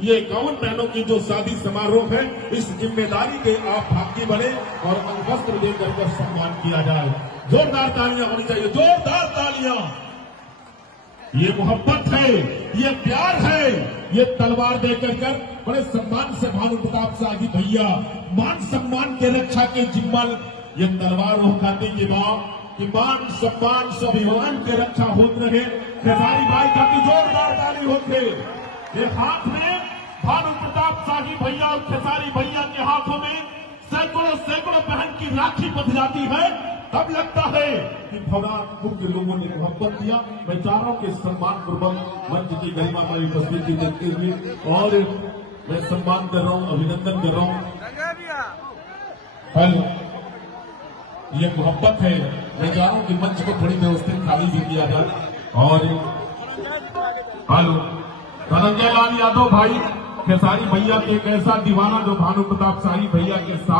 ये 51 बहनों की जो शादी समारोह है, इस जिम्मेदारी के आप भागी बने और अंगवस्त्र देकर का सम्मान किया जाए। जोरदार तालियां होनी चाहिए, जोरदार तालियां। ये मोहब्बत है, ये प्यार है, ये तलवार देकर कर बड़े सम्मान से भानु प्रताप शाही भैया मान सम्मान के रक्षा के जिम्मल ये तलवार उठाने के बाद कि मान सम्मान स्वाभिमान के रक्षा होते रहे। खेसारी भाई का जोरदार ताली होते, ये हाथ में भानु प्रताप शाही भैया और खेसारी भैया के हाथों में सैकड़ों सैकड़ों बहन की राखी बंध जाती है, तब लगता है कि भगवान के लोगों ने मोहब्बत दिया। मैं चारों के सम्मान पूर्वक मंच की गरिमा में उपस्थिति देते हुए और मैं सम्मान कर रहा हूं, अभिनंदन कर रहा हूं। हेलो, ये मोहब्बत है। मैं चाह रहा हूं कि मंच को थोड़ी व्यवस्थित खाली भी किया जाए। और हेलो, धनंजय लाल यादव भाई खेसारी भैया के एक ऐसा दीवाना जो भानु प्रताप शाही भैया के साथ